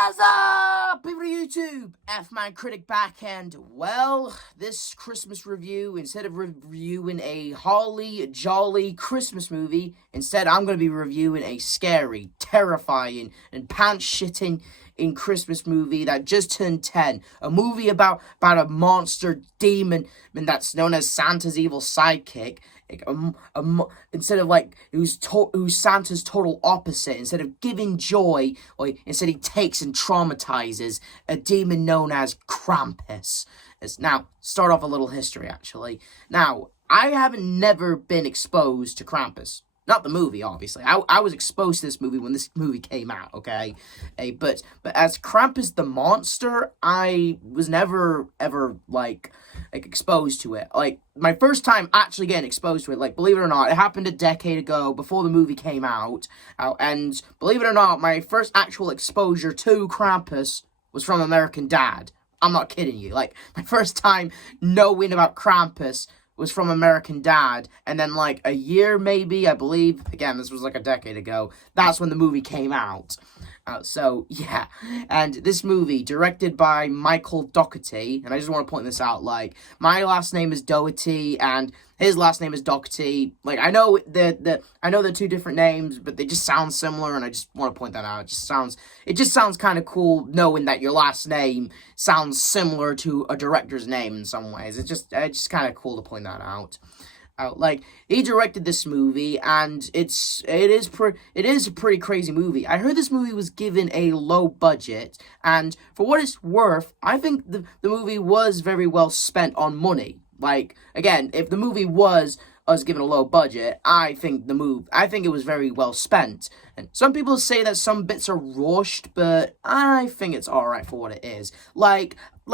What's up, people of YouTube? F-Man Critic back, and well, this Christmas review, instead of reviewing a holly jolly Christmas movie, instead I'm going to be reviewing a scary, terrifying, and pants-shitting in Christmas movie that just turned 10. A movie about a monster demon that's known as Santa's evil sidekick. Instead of who's Santa's total opposite. Instead of giving joy, instead he takes and traumatizes a demon known as Krampus. Now, start off a little history, actually. Now, I haven't never been exposed to Krampus. Not the movie, obviously. I was exposed to this movie when this movie came out, okay? But as Krampus the monster, I was never, ever, exposed to it. My first time actually getting exposed to it, believe it or not, it happened a decade ago, before the movie came out. And believe it or not, my first actual exposure to Krampus was from American Dad. I'm not kidding you. My first time knowing about Krampus was from American Dad, and then a year maybe, I believe, again, this was a decade ago, that's when the movie came out. So, yeah, and this movie, directed by Michael Dougherty, and I just want to point this out, my last name is Dougherty, and his last name is Dougherty. I know they're two different names, but they just sound similar, and I just want to point that out. It just sounds kind of cool knowing that your last name sounds similar to a director's name in some ways. It's just kind of cool to point that out. He directed this movie, and it is a pretty crazy movie. I heard this movie was given a low budget, and for what it's worth, I think the movie was very well spent on money. Again, if the movie was given a low budget, I think it was very well spent. And some people say that some bits are rushed, but I think it's alright for what it is. To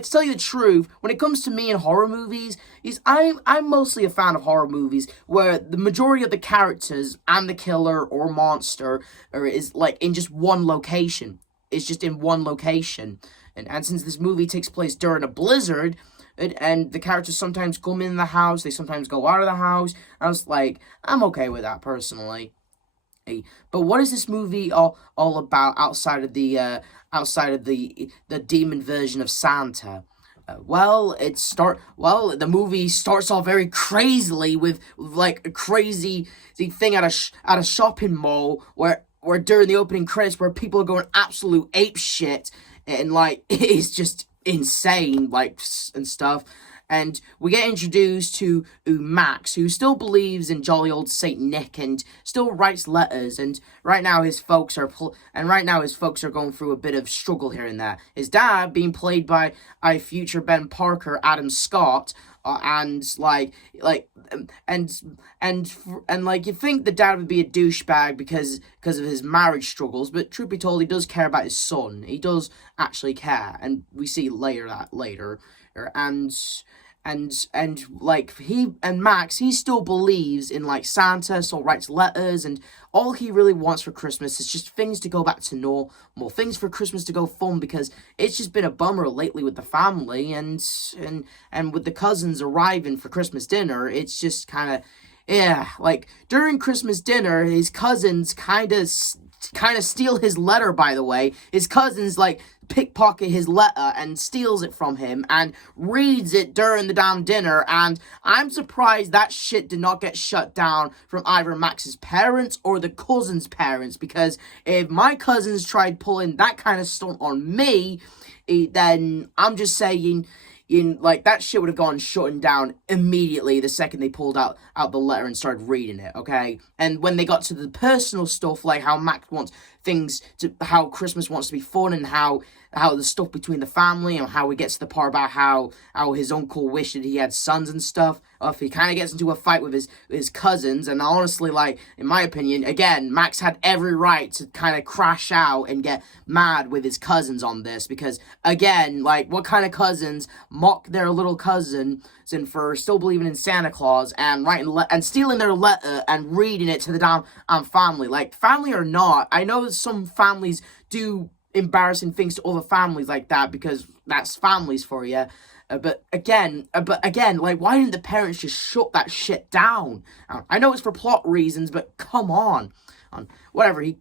tell you the truth, when it comes to me in horror movies, I'm mostly a fan of horror movies where the majority of the characters and the killer or monster is in just one location. It's just in one location. And since this movie takes place during a blizzard, and the characters sometimes come in the house, they sometimes go out of the house, I was I'm okay with that personally. But what is this movie all about outside of the demon version of Santa? The movie starts off very crazily with a crazy thing at a shopping mall where during the opening credits where people are going absolute ape shit, and it's just insane, and stuff. And we get introduced to Max, who still believes in jolly old Saint Nick and still writes letters. And right now his folks are going through a bit of struggle here and there. His dad, being played by future Ben Parker, Adam Scott, you think the dad would be a douchebag because of his marriage struggles, but truth be told, he does care about his son. He does actually care, and we see later. Max, he still believes in Santa, so writes letters, and all he really wants for Christmas is just things to go back to normal, things for Christmas to go fun, because it's just been a bummer lately with the family, and with the cousins arriving for Christmas dinner, it's just kind of, yeah, during Christmas dinner, his cousins kind of steal his letter, by the way. His cousins, pickpocket his letter and steals it from him and reads it during the damn dinner, and I'm surprised that shit did not get shut down from either Max's parents or the cousin's parents, because if my cousins tried pulling that kind of stunt on me, then I'm just saying, that shit would have gone shutting down immediately the second they pulled out the letter and started reading it, okay? And when they got to the personal stuff, how Max wants things how Christmas wants to be fun, and how the stuff between the family, and how he gets to the part about how his uncle wished that he had sons and stuff, if he kind of gets into a fight with his cousins, and honestly, in my opinion, again, Max had every right to kind of crash out and get mad with his cousins on this, because, again, what kind of cousins mock their little cousin and for still believing in Santa Claus and writing and stealing their letter and reading it to the damn family? Family or not, I know some families do embarrassing things to other families like that, because that's families for you. But again, why didn't the parents just shut that shit down? I know it's for plot reasons, but come on. whatever. He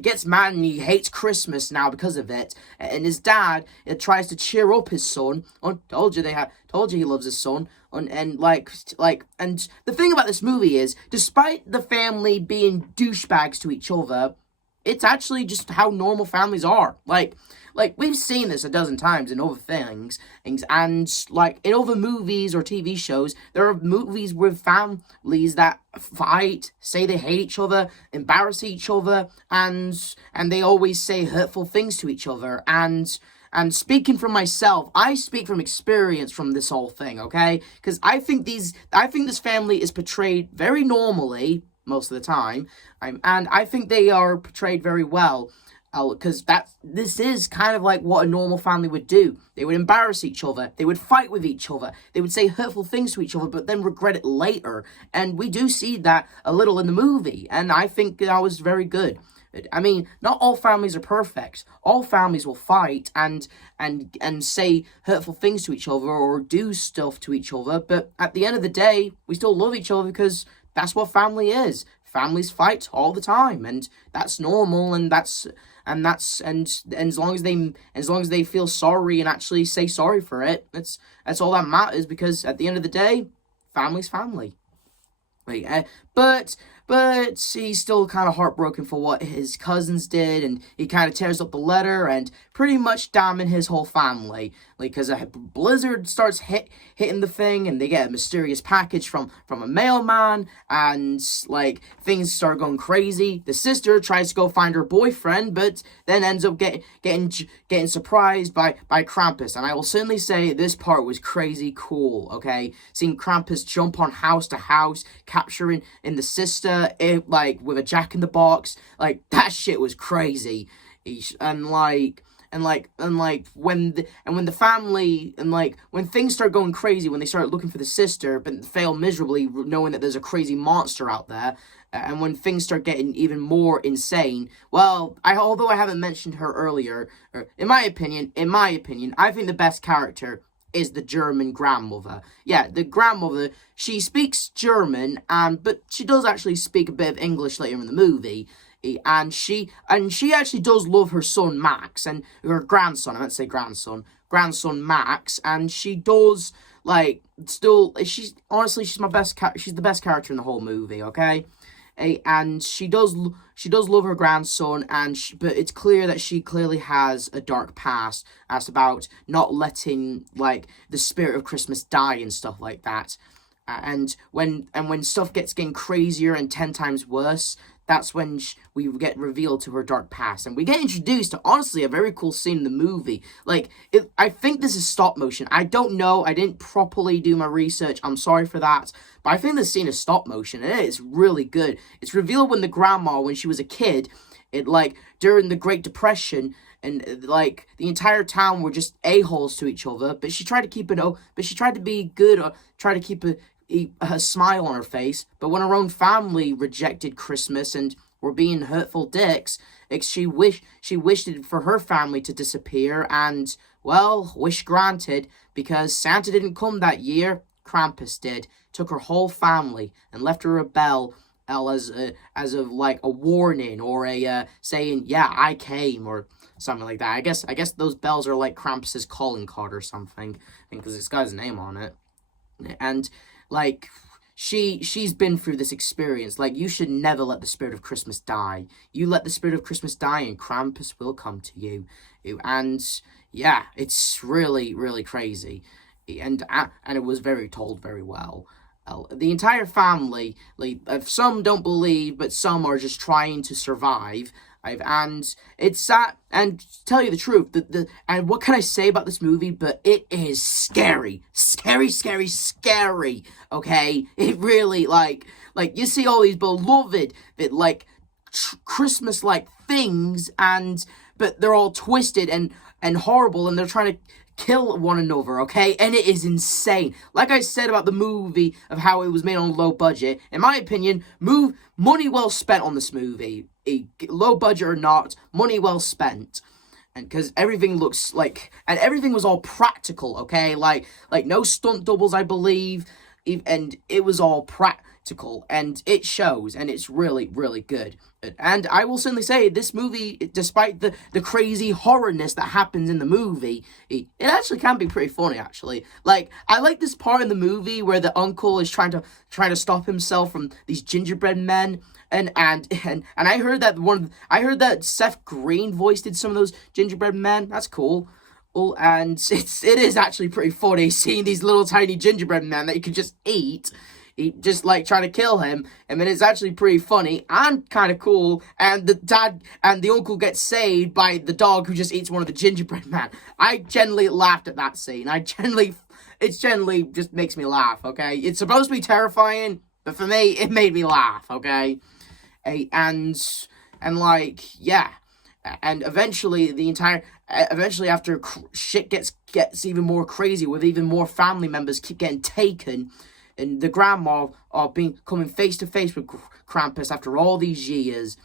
gets mad and he hates Christmas now because of it. And his dad tries to cheer up his son. Told you he loves his son. And and the thing about this movie is, despite the family being douchebags to each other, it's actually just how normal families are. Like we've seen this a dozen times in other things, and like in other movies or TV shows, there are movies with families that fight, say they hate each other, embarrass each other, and they always say hurtful things to each other. And speaking from myself, I speak from experience from this whole thing, okay? Because I think this family is portrayed very normally most of the time, and I think they are portrayed very well. Because this is kind of like what a normal family would do. They would embarrass each other. They would fight with each other. They would say hurtful things to each other, but then regret it later. And we do see that a little in the movie. And I think that was very good. I mean, not all families are perfect. All families will fight and say hurtful things to each other or do stuff to each other. But at the end of the day, we still love each other because that's what family is. Families fight all the time, and that's normal, and as long as they feel sorry and actually say sorry for it, that's all that matters, because at the end of the day, family's family. But he's still kind of heartbroken for what his cousins did, and he kind of tears up the letter and pretty much damning his whole family. Because a blizzard starts hitting the thing, and they get a mysterious package from a mailman, and things start going crazy. The sister tries to go find her boyfriend, but then ends up getting surprised by Krampus. And I will certainly say this part was crazy cool. Okay, seeing Krampus jump on house to house, capturing in the sister, with a jack-in-the-box, that shit was crazy. When the family, when things start going crazy, when they start looking for the sister but fail miserably, knowing that there's a crazy monster out there, and when things start getting even more insane, well, although I haven't mentioned her earlier, in my opinion, I think the best character is the German grandmother. Yeah, the grandmother, she speaks German, but she does actually speak a bit of English later in the movie. And she actually does love her son Max, and her grandson, I meant to say grandson Max, and she does she's my best she's the best character in the whole movie, okay? And she does love her grandson, but it's clear that she clearly has a dark past as about not letting the spirit of Christmas die and stuff like that. And when stuff getting crazier and 10 times worse, that's when we get revealed to her dark past. And we get introduced to, honestly, a very cool scene in the movie. I think this is stop motion. I don't know. I didn't properly do my research. I'm sorry for that. But I think this scene is stop motion, and it is really good. It's revealed when the grandma, when she was a kid, during the Great Depression, and the entire town were just a-holes to each other. But she tried to keep she tried to be good, or try to keep a smile on her face. But when her own family rejected Christmas and were being hurtful dicks, she wished for her family to disappear, and, well, wish granted, because Santa didn't come that year. Krampus did. Took her whole family and left her a bell as a warning, or a saying, yeah, I came, or something like that. I guess those bells are like Krampus's calling card or something, because it's got his name on it. And she's been through this experience. You should never let the spirit of Christmas die. You let the spirit of Christmas die, and Krampus will come to you. And yeah, it's really, really crazy. And it was told very well. The entire family, some don't believe, but some are just trying to survive. And it's sad, and to tell you the truth, and what can I say about this movie, but it is scary, okay? It really, you see all these beloved, Christmas-like things, but they're all twisted and horrible, and they're trying to kill one another, okay? And it is insane. Like I said about the movie, of how it was made on a low budget, in my opinion, money well spent on this movie. Low budget or not, money well spent. And because everything looks and everything was all practical, okay? No stunt doubles, I believe. and it was all practical, and it shows, and it's really, really good. And I will certainly say, this movie, despite the crazy horrorness that happens in the movie, it actually can be pretty funny, actually. Like, I like this part in the movie where the uncle is trying to stop himself from these gingerbread men, and I heard that Seth Green voiced some of those gingerbread men. That's cool. Well, and it is actually pretty funny seeing these little tiny gingerbread men that you could just eat. Just like trying to kill him. I mean, it's actually pretty funny and kind of cool. And the dad and the uncle get saved by the dog who just eats one of the gingerbread men. I generally laughed at that scene. It generally just makes me laugh, okay? It's supposed to be terrifying, but for me, it made me laugh, okay? And like, yeah. And eventually, after shit gets even more crazy, with even more family members keep getting taken, and the grandma coming face to face with Krampus after all these years.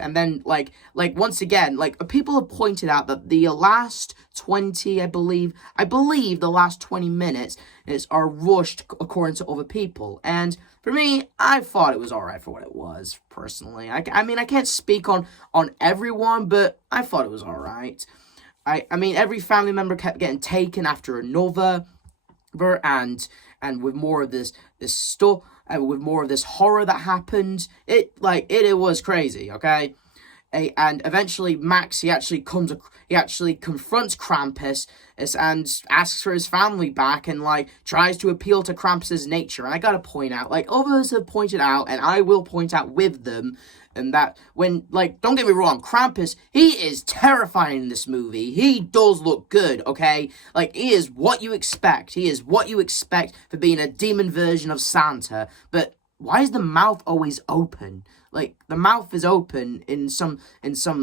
And then, like once again, people have pointed out that the last 20, I believe the last 20 minutes are rushed according to other people. And for me, I thought it was alright for what it was, personally. I mean, I can't speak on everyone, but I thought it was alright. I mean, every family member kept getting taken after another, and with more of this stuff, with more of this horror that happened, it was crazy, okay? And eventually Max, he actually confronts Krampus and asks for his family back, and tries to appeal to Krampus's nature. And I gotta point out, others have pointed out, and I will point out with them, and that when, don't get me wrong, Krampus, he is terrifying in this movie. He does look good, okay? He is what you expect. He is what you expect for being a demon version of Santa. But why is the mouth always open? The mouth is open in some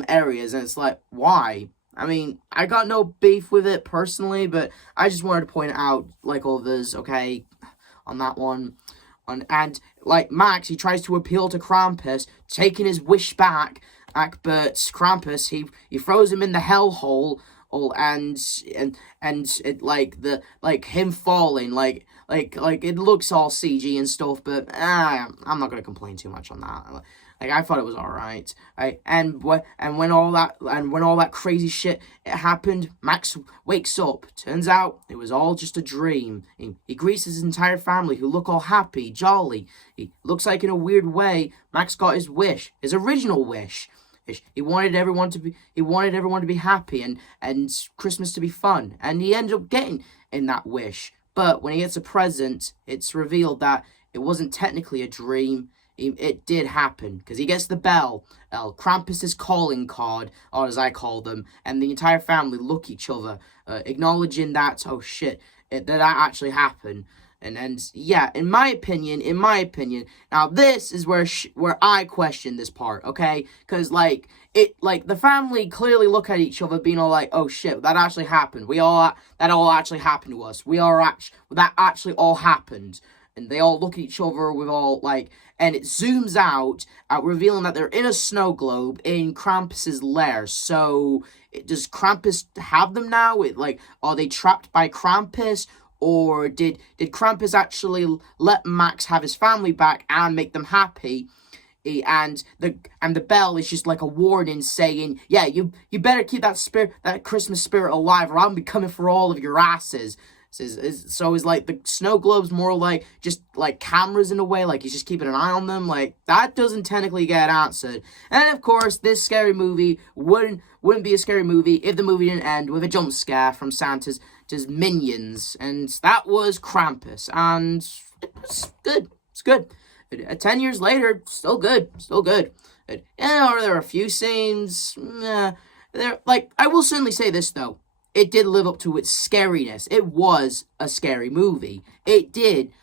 areas, and it's why? I mean, I got no beef with it personally, but I just wanted to point out, others, okay, on that one. And Max, he tries to appeal to Krampus, taking his wish back, but Krampus, he throws him in the hellhole, and it, him falling, it looks all CG and stuff, but I'm not gonna complain too much on that. I thought it was alright. And when all that crazy shit happened, Max wakes up. Turns out it was all just a dream. He greets his entire family, who look all happy, jolly. He looks like, in a weird way, Max got his wish, his original wish. He wanted everyone to be happy, and Christmas to be fun, and he ended up getting in that wish. But when he gets a present, it's revealed that it wasn't technically a dream. It did happen, because he gets the bell, Krampus's calling card, or as I call them, and the entire family look at each other, acknowledging that, oh shit, that actually happened. And yeah, in my opinion, now this is where I question this part, okay? Because, the family clearly look at each other being all oh shit, that actually happened. That all actually happened to us. That actually all happened. And they all look at each other with all, and it zooms out, revealing that they're in a snow globe in Krampus's lair. So, does Krampus have them now? Are they trapped by Krampus? Or did Krampus actually let Max have his family back and make them happy? And the bell is just like a warning saying, yeah, you better keep that Christmas spirit alive, or I'll be coming for all of your asses. So is the snow globes more just cameras in a way, he's just keeping an eye on them? That doesn't technically get answered. And of course, this scary movie wouldn't be a scary movie if the movie didn't end with a jump scare from Santa's minions, and that was Krampus, and it's good. It's good. 10 years later, still good. And there are a few scenes. I will certainly say this though. It did live up to its scariness. It was a scary movie. It did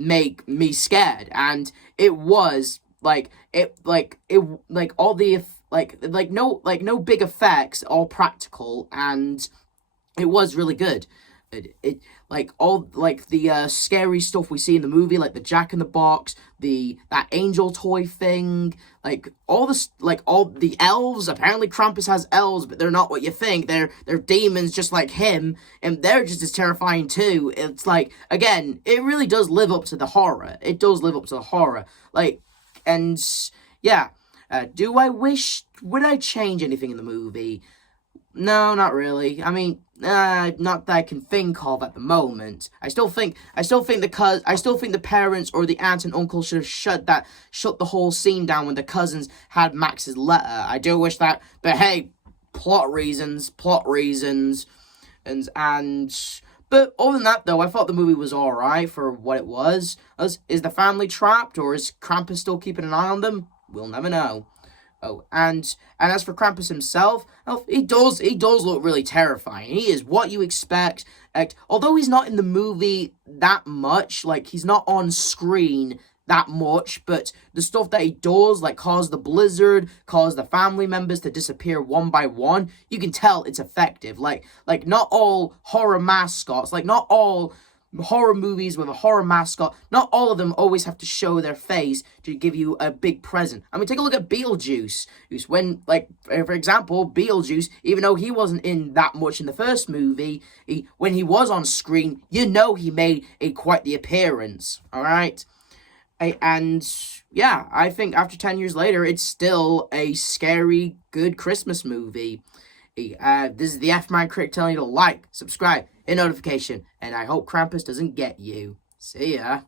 make me scared, and it was all the no big effects, all practical, and it was really good. It like all like the scary stuff we see in the movie, like the Jack in the Box, that angel toy thing, like all this, like all the elves. Apparently, Krampus has elves, but they're not what you think. They're demons, just like him, and they're just as terrifying too. It's like, again, it really does live up to the horror. It does live up to the horror. Like, and yeah, would I change anything in the movie? No, not really. I mean, not that I can think of at the moment. I still think the parents or the aunt and uncle should have shut the whole scene down when the cousins had Max's letter. I do wish that, but hey, plot reasons, but other than that, though, I thought the movie was alright for what it was. Is the family trapped, or is Krampus still keeping an eye on them? We'll never know. Oh, and as for Krampus himself, he does look really terrifying. He is what you expect. Although he's not in the movie that much, like, he's not on screen that much, but the stuff that he does, like cause the blizzard, cause the family members to disappear one by one, you can tell it's effective. Like not all horror mascots, like not all horror movies with a horror mascot, not all of them always have to show their face to give you a big present. I mean, take a look at Beetlejuice. When, like, for example, Beetlejuice, even though he wasn't in that much in the first movie, when he was on screen, you know he made quite the appearance, alright? And, yeah, I think after 10 years later, it's still a scary, good Christmas movie. This is the F-Man Critic telling you to like, subscribe, hit notification, and I hope Krampus doesn't get you. See ya.